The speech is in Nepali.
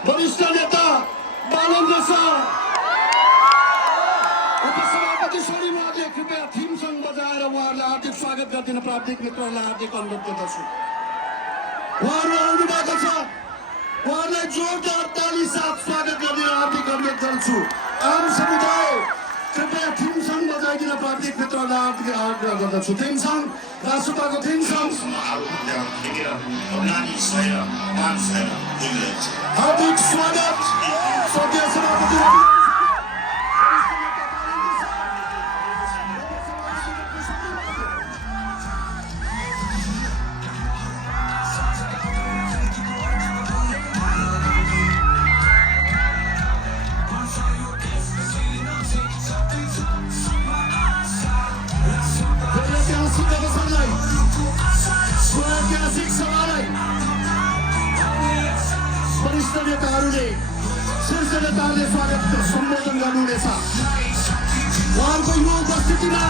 वरिष्ठ नेता बालेन्द्र शाह, उपसभापति सोनी उहाँले कृपया थीम सङ्ग बजाएर उहाँहरूलाई हार्दिक स्वागत गरिदिन प्राविधिक मित्रहरूलाई हार्दिक अनुरोध गर्दछु। उहाँहरू आउनु भएको छ, उहाँहरूलाई जोरदार ताली साथ स्वागत गरिदिन हार्दिक अनुरोध गर्छु। आम समुदाय कृपया थीम सङ्ग बजाइदिन प्राविधिक मित्रहरूलाई हार्दिक आग्रह गर्दछु। थीम सङ्ग, राष्ट्रपाको थीम सङ्ग। हार्दिक स्वागत सदस्य सभापति ऐतिहासिक सभालाई वरिष्ठ नेताहरूले शीर्ष नेताहरूले स्वागत सम्बोधन गर्नुहुनेछ। उहाँहरूको यो उपस्थितिमा